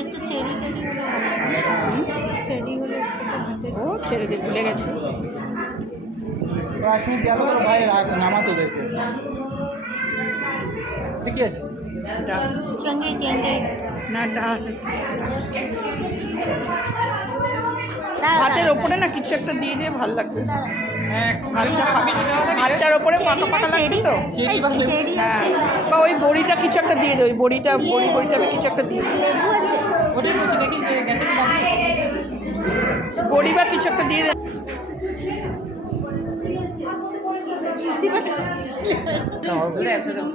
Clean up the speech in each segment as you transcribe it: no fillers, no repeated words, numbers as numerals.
একটু চেরি হলে ভাতে ও ছেড়ে দিয়ে ভুলে গেছে। 5 মিনিট গেল তো ভাই নামাতো দেখে ঠিকই আছে। চিংড়ি চিংড়ি না ডাল ভাতের ওপরে না কিছু একটা দিয়ে দিয়ে ভালো লাগবে। ভাতটার ওপরে ফাঁকা ফাঁকা লাগছে তো, চেরি হ্যাঁ, বা ওই বড়িটা কিছু একটা দিয়ে দে, ওই বড়িটা বড়িটা কিছু একটা দিয়ে দে, লেবু আছে ওটাই বলছি দেখি যে গেছে বড়ি বা কিছু একটা দিয়ে দে।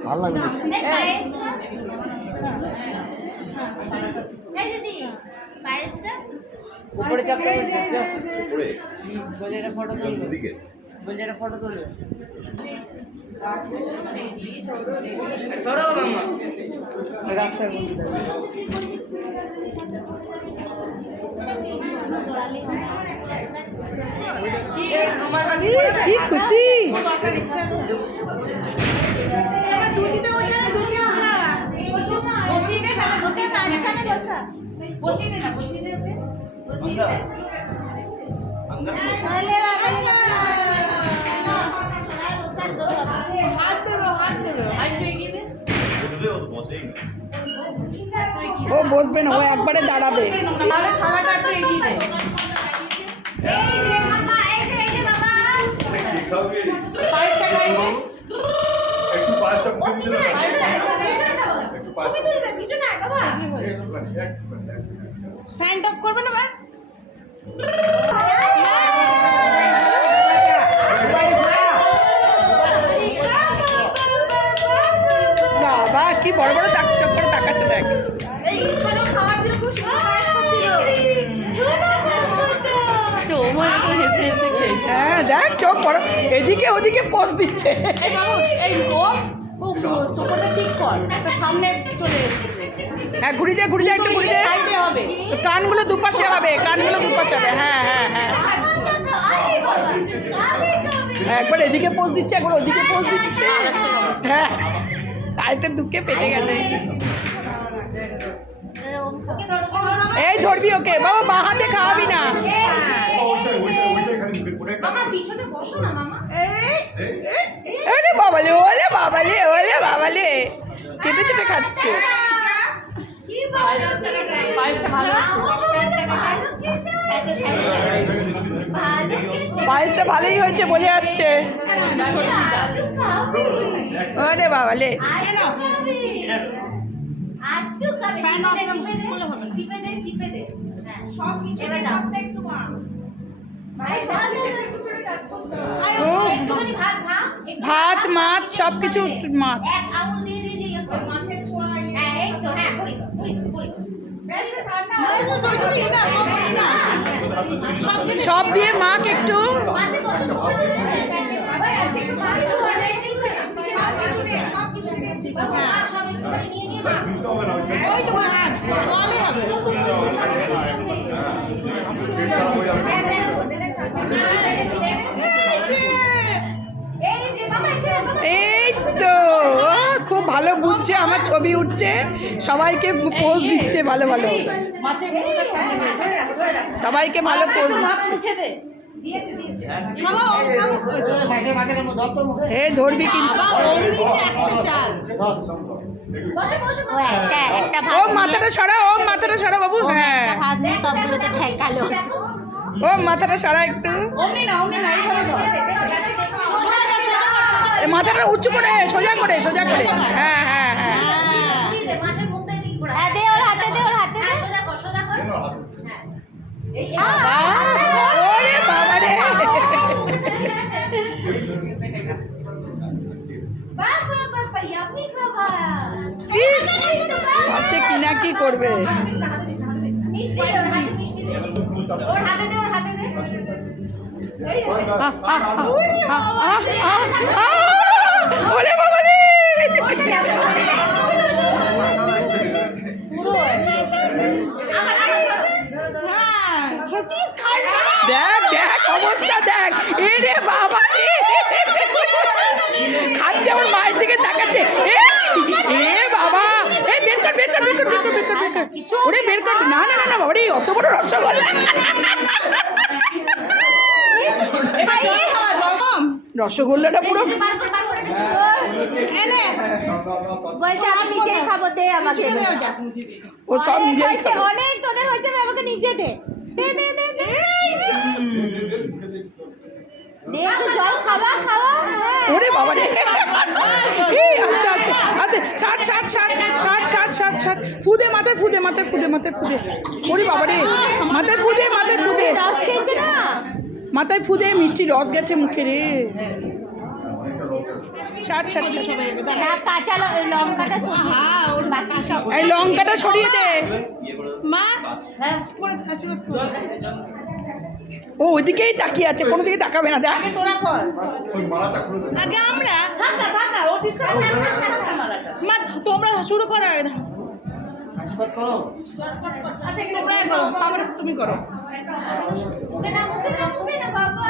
ভালো লাগবে উপরে চাপতে উপরে বলের ফটো তুলবে দিকে বলের ফটো তুলবে সরো মাম্মা রাস্তার মধ্যে কি খুশি। ও বসবে না, ও একবারে দাঁড়াবে। ফ্যান অফ করবে না মা? বাবা কি বড় বড় দাগ চোখ করে তাকাচ্ছে দেখ। হ্যাঁ দেখ চোখ বড়, এদিকে ওদিকে পোজ দিচ্ছে। হ্যাঁ ঘুরি দে ঘুরি দে একটু ঘুরি দে, কানগুলো দুপাশে হবে, কানগুলো দুপাশে হবে। হ্যাঁ হ্যাঁ হ্যাঁ, একবার এদিকে পোজ দিচ্ছে একবার ওদিকে পোজ দিচ্ছে। হ্যাঁ আরেকটা দুঃখে পেটে গেছে। এই ধরবি ওকে বাবা, বাঁ হাতে খাওয়াবি না। ওলে বাবালে ওলে বাবালে ওলে বাবালে, চেটে চেটে খাচ্ছে। পায়েসটা ভালোই হয়েছে বোঝা যাচ্ছে। ওরে বাবালে ভাত মাছ সব কিছু মাছ সব দিয়ে মাখ একটু। এই তো খুব ভালো বুঝছে, আমার ছবি উঠছে, সবাইকে পোজ দিচ্ছে ভালো ভালো, সবাইকে ভালো পোজ দিচ্ছে। এ ধরবি কিন্তু, ও মাথাটা সরা, ও মাথাটা সরা বাবু। হ্যাঁ ও মাথাটা সরা একটু, মাথাটা উঁচু করে সোজা করে সোজা করে। হ্যাঁ হ্যাঁ হ্যাঁ ওরে বাবা রে, ভাবছে কিনা কি করবে। ওরে বাবা রে, দেখ দেখ অবস্থা দেখ, এরে বাবা রে খাচ্ছে, আমার মায়ের দিকে তাকাচ্ছে। এ কিছু ওরে বের কর, না না না না বাবা রে, অত বড় রসগোল্লা। রসগোল্লাটা পুরো এনে বলছে আমি নিজেই খাবো, দে আমাকে। ও সব নিজেই হয়েছে, খাবে। অনেক তোদের হয়েছে, আমাকে নিজে দে। দে দে দে দে দে একটু জল খাওয়া খাওয়া। ওরে বাবা রে, এই আস্তে আস্তে আস্তে, ছাড় ছাড় ছাড় ছাড় ছাড় ছাড় ছাড়, ফুদে মাথায় ফুদে মাথায় ফুদে মাথায় ফুদে। ওরে বাবা রে, মাথায় ফুদে মাথায় ফুদে, রস খেয়েছে না? মাথায় ফুদে, মিষ্টি রস গেছে মুখে রে। ছাড় ছাড় ছাড়। হ্যাঁ, কাঁচা লঙ্কাটা সরিয়ে ওর বাকি সব। এই লঙ্কাটা সরিয়ে দে। মা ও ওইদিকেই তাকিয়ে আছে, কোনো দিকে তাকাবে না, দেখ। আগে আমরা মা, তোমরা শুরু করো। আশীর্বাদ করো। তোমরা করো, বাবা তুমি করো। মুখে না বাবা।